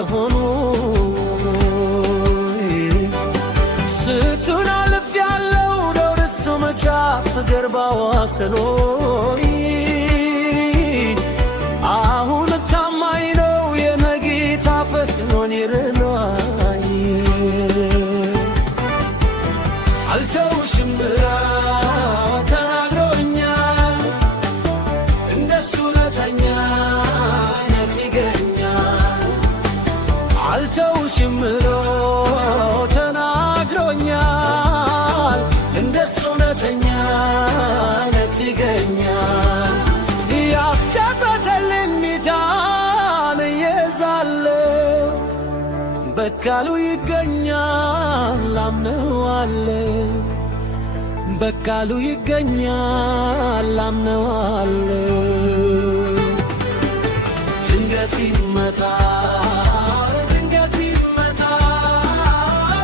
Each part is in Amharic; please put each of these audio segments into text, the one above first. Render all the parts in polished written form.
የሆኑ ስንቱን አልፌያለሁ ደርሶ መጫፍ ገርባዋ ሰሎይ አሁን ታማኝ ነው የመጌታ ፈስኖን ይረዳኝ አልተውሽም ብላ ተናግሮኛል እንደሱ እውነተኛነት ይገኛል አልተውሽም ብሎ ተናግሮኛል እንደሱ እውነተኛነት ይገኛል ያስጨበጠልኝ ሚዛን እየዛለሁ በቃሉ ይገኛል አምነዋለሁ በቃሉ ይገኛል አምነዋለሁ ድንገት ይመታ ድንገት ይመታ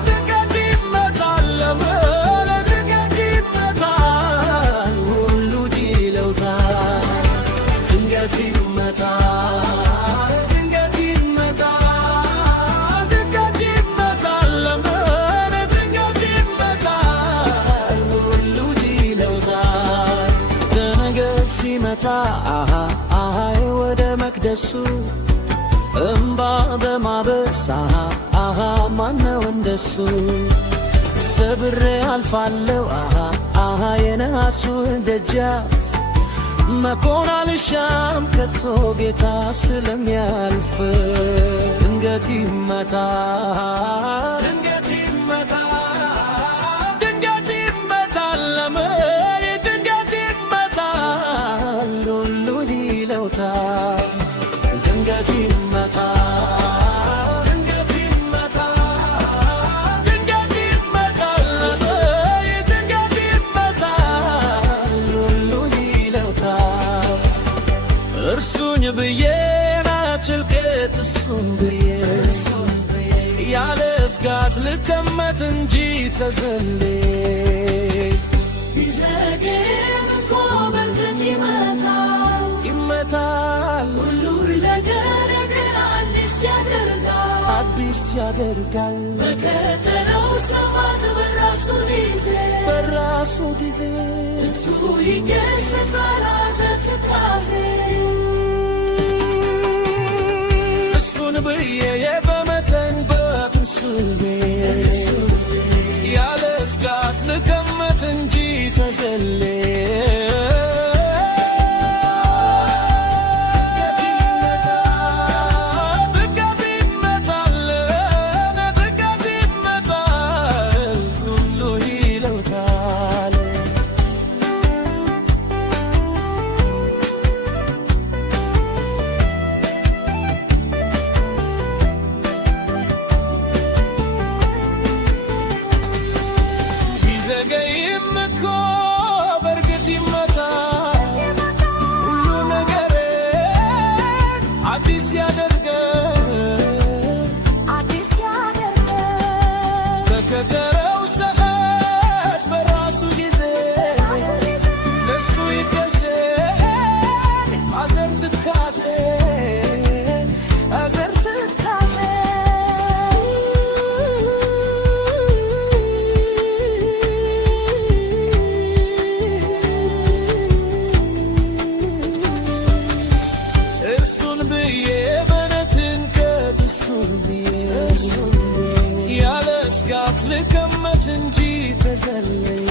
ድንገት ይመታል ለመለ ድንገት ይመታል ሁሉ ዲለውታል ድንገት ይመታ ሲመታ ወደ መቅደሱ እምባ በማበስ ማነው እንደሱ ሰብሬ አልፋለሁ የነሐሱ ደጃፍ መኮን አልሻም ከቶ ጌታ ስለሚያልፍ ድንገት ይመታ ድንገት ይመታ ድንገት ይመታ ድንገት ይመታ ድንገት ይመታ ድንገት ይመታ ድንገት ይመታ ሁሉ ይለውታል እርሱኝ ብዬ ናችልቄት እሱን ብዬ ያለ ስጋት ልቀመጥ እንጂ ተዘሌ ቢዘገይም እንኳ በርግጥ ይመታል ሁሉ ነገር አዲስ ያደርጋል በከተለው ሰዓት በራሱ ጊዜ እሱ ይገሰጻል ሐዘን ትካዜ እሱን ብዬ በመጠንቀቅ እሱን ያለ ስጋት ልቀመጥ እንጂ ተዘሌ ቢዘገይም እኮ በርግጥ ይመታ ሁሉ ነገር አዲስ ያደርጋል በከተረው ሰዓት በራሱ ጊዜ ለሱ ይደሰት ሐዘን ትካዜ ልቀመጥ እንጂ ተዘለይ